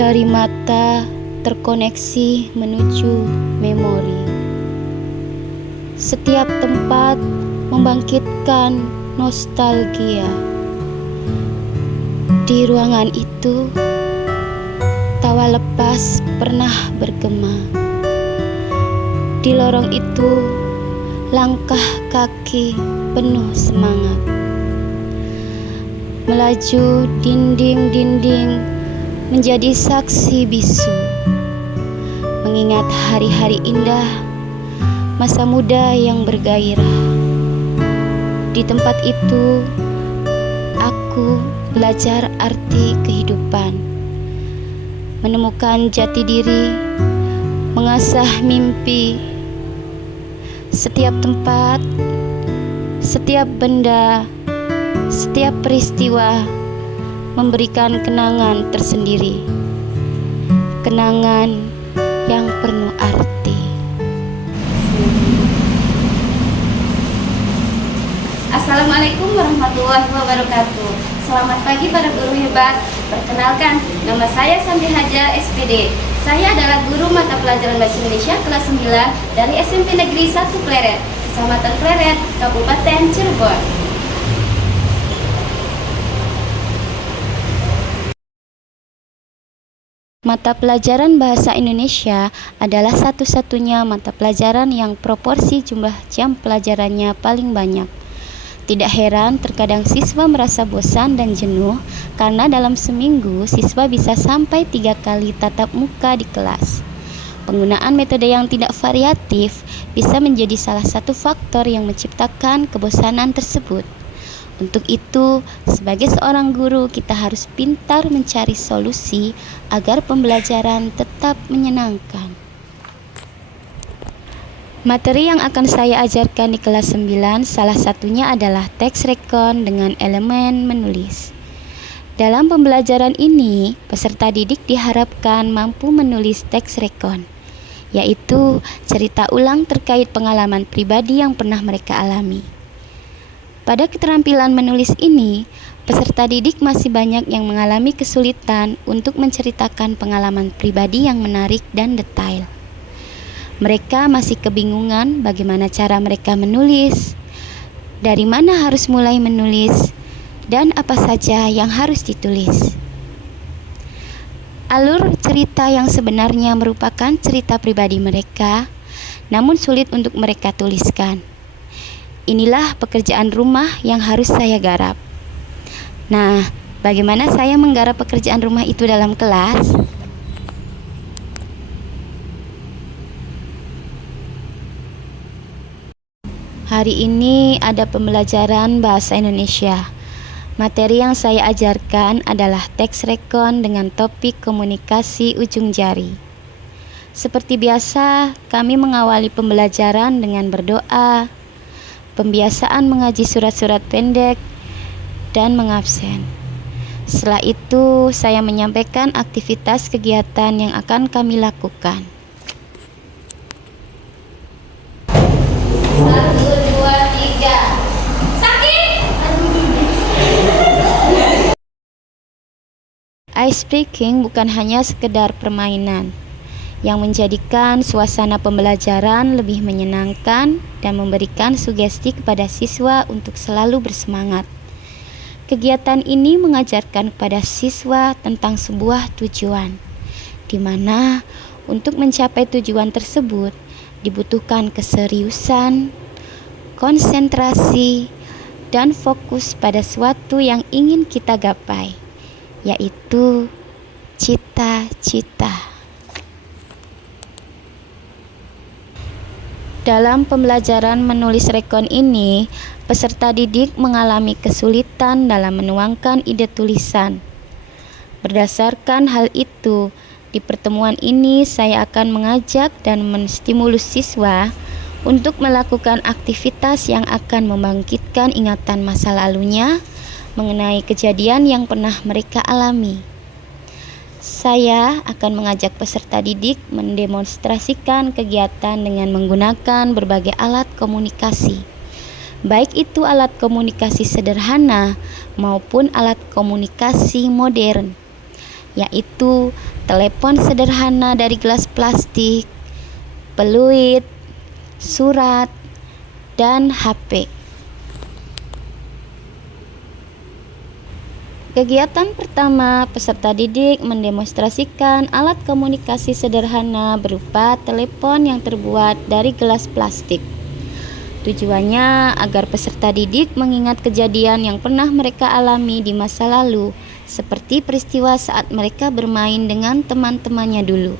Dari mata terkoneksi menuju memori. Setiap tempat membangkitkan nostalgia. Di ruangan itu, tawa lepas pernah bergema. Di lorong itu, langkah kaki penuh semangat. Melaju dinding-dinding menjadi saksi bisu, mengingat hari-hari indah, masa muda yang bergairah. Di tempat itu, aku belajar arti kehidupan, menemukan jati diri, mengasah mimpi. Setiap tempat, setiap benda, setiap peristiwa memberikan kenangan tersendiri, kenangan yang penuh arti. Assalamualaikum warahmatullahi wabarakatuh. Selamat pagi para guru hebat. Perkenalkan, nama saya Sandi Haja SPD. Saya adalah guru mata pelajaran Bahasa Indonesia kelas 9 dari SMP Negeri 1 Pleret, Kecamatan Pleret, Kabupaten Cirebon. Mata pelajaran Bahasa Indonesia adalah satu-satunya mata pelajaran yang proporsi jumlah jam pelajarannya paling banyak. Tidak heran terkadang siswa merasa bosan dan jenuh karena dalam seminggu siswa bisa sampai 3 kali tatap muka di kelas. Penggunaan metode yang tidak variatif bisa menjadi salah satu faktor yang menciptakan kebosanan tersebut. Untuk itu, sebagai seorang guru, kita harus pintar mencari solusi agar pembelajaran tetap menyenangkan. Materi yang akan saya ajarkan di kelas 9 salah satunya adalah teks rekon dengan elemen menulis. Dalam pembelajaran ini, peserta didik diharapkan mampu menulis teks rekon, yaitu cerita ulang terkait pengalaman pribadi yang pernah mereka alami. Pada keterampilan menulis ini, peserta didik masih banyak yang mengalami kesulitan untuk menceritakan pengalaman pribadi yang menarik dan detail. Mereka masih kebingungan bagaimana cara mereka menulis, dari mana harus mulai menulis, dan apa saja yang harus ditulis. Alur cerita yang sebenarnya merupakan cerita pribadi mereka, namun sulit untuk mereka tuliskan. Inilah pekerjaan rumah yang harus saya garap. Nah, bagaimana saya menggarap pekerjaan rumah itu dalam kelas? Hari ini ada pembelajaran Bahasa Indonesia. Materi yang saya ajarkan adalah teks rekon dengan topik komunikasi ujung jari. Seperti biasa, kami mengawali pembelajaran dengan berdoa, pembiasaan mengaji surat-surat pendek, dan mengabsen. Setelah itu, saya menyampaikan aktivitas kegiatan yang akan kami lakukan. 1, 2, 3. Sakit! Ice breaking bukan hanya sekedar permainan yang menjadikan suasana pembelajaran lebih menyenangkan dan memberikan sugesti kepada siswa untuk selalu bersemangat. Kegiatan ini mengajarkan kepada siswa tentang sebuah tujuan, di mana untuk mencapai tujuan tersebut dibutuhkan keseriusan, konsentrasi, dan fokus pada suatu yang ingin kita gapai, yaitu cita-cita. Dalam pembelajaran menulis rekon ini, peserta didik mengalami kesulitan dalam menuangkan ide tulisan. Berdasarkan hal itu, di pertemuan ini saya akan mengajak dan menstimulus siswa untuk melakukan aktivitas yang akan membangkitkan ingatan masa lalunya mengenai kejadian yang pernah mereka alami. Saya akan mengajak peserta didik mendemonstrasikan kegiatan dengan menggunakan berbagai alat komunikasi, baik itu alat komunikasi sederhana maupun alat komunikasi modern. yaitu telepon sederhana dari gelas plastik, peluit, surat, dan HP. Kegiatan pertama, peserta didik mendemonstrasikan alat komunikasi sederhana berupa telepon yang terbuat dari gelas plastik. Tujuannya agar peserta didik mengingat kejadian yang pernah mereka alami di masa lalu, seperti peristiwa saat mereka bermain dengan teman-temannya dulu.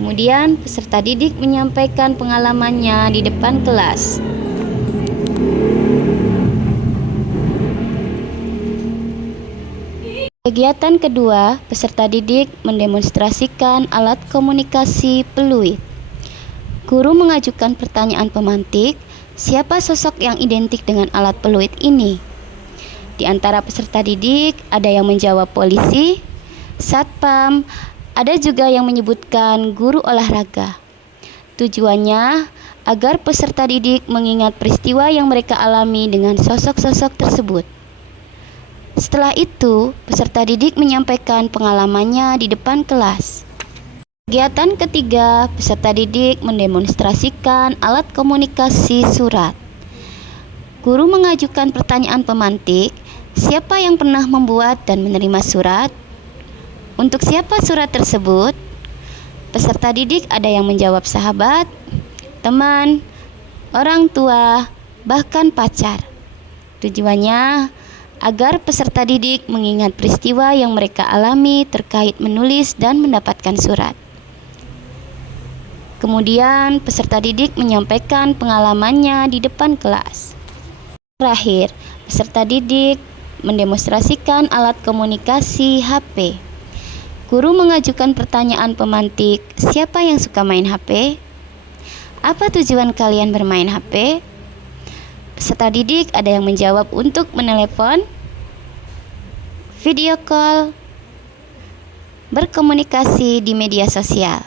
Kemudian, peserta didik menyampaikan pengalamannya di depan kelas. Kegiatan kedua, peserta didik mendemonstrasikan alat komunikasi peluit. Guru mengajukan pertanyaan pemantik, siapa sosok yang identik dengan alat peluit ini? Di antara peserta didik, ada yang menjawab polisi, satpam, ada juga yang menyebutkan guru olahraga. Tujuannya agar peserta didik mengingat peristiwa yang mereka alami dengan sosok-sosok tersebut. Setelah itu, peserta didik menyampaikan pengalamannya di depan kelas. Kegiatan ketiga, peserta didik mendemonstrasikan alat komunikasi surat. Guru mengajukan pertanyaan pemantik, siapa yang pernah membuat dan menerima surat? Untuk siapa surat tersebut? Peserta didik ada yang menjawab sahabat, teman, orang tua, bahkan pacar. Tujuannya agar peserta didik mengingat peristiwa yang mereka alami terkait menulis dan mendapatkan surat. Kemudian, peserta didik menyampaikan pengalamannya di depan kelas. Terakhir, peserta didik mendemonstrasikan alat komunikasi HP. Guru mengajukan pertanyaan pemantik, siapa yang suka main HP? Apa tujuan kalian bermain HP? Peserta didik ada yang menjawab untuk menelepon, video call, berkomunikasi di media sosial.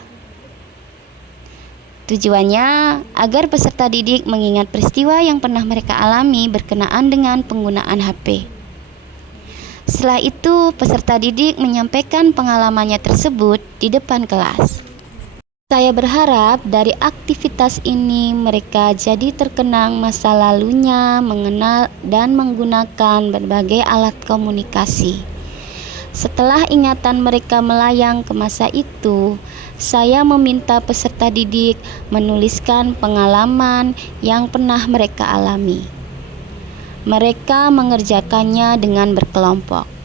Tujuannya agar peserta didik mengingat peristiwa yang pernah mereka alami berkenaan dengan penggunaan HP. Setelah itu, peserta didik menyampaikan pengalamannya tersebut di depan kelas. Saya berharap dari aktivitas ini mereka jadi terkenang masa lalunya, mengenal dan menggunakan berbagai alat komunikasi. Setelah ingatan mereka melayang ke masa itu, saya meminta peserta didik menuliskan pengalaman yang pernah mereka alami. Mereka mengerjakannya dengan berkelompok.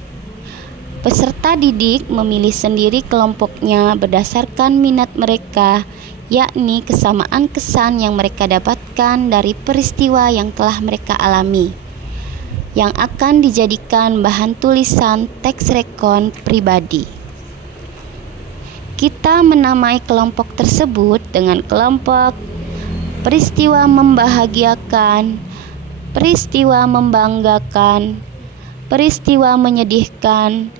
Peserta didik memilih sendiri kelompoknya berdasarkan minat mereka, yakni kesamaan kesan yang mereka dapatkan dari peristiwa yang telah mereka alami, yang akan dijadikan bahan tulisan teks rekon pribadi. Kita menamai kelompok tersebut dengan kelompok peristiwa membahagiakan, peristiwa membanggakan, peristiwa menyedihkan,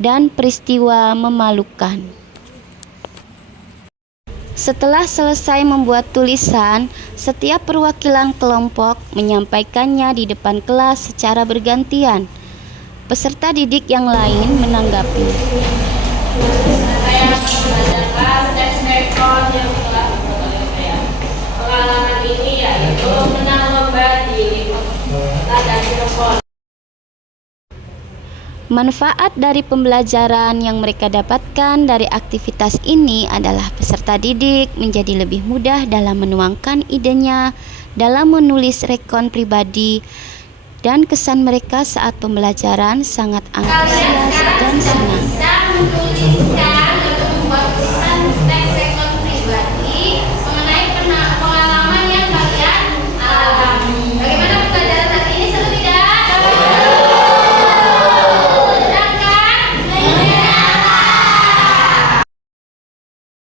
dan peristiwa memalukan. Setelah selesai membuat tulisan, setiap perwakilan kelompok menyampaikannya di depan kelas secara bergantian. Peserta didik yang lain menanggapi. Saya akan mengajarkan teks rekon yang telah saya. Pengalaman ini yaitu menang lomba di Kota dan Cirebon. Manfaat dari pembelajaran yang mereka dapatkan dari aktivitas ini adalah peserta didik menjadi lebih mudah dalam menuangkan idenya dalam menulis rekon pribadi, dan kesan mereka saat pembelajaran sangat antusias dan senang.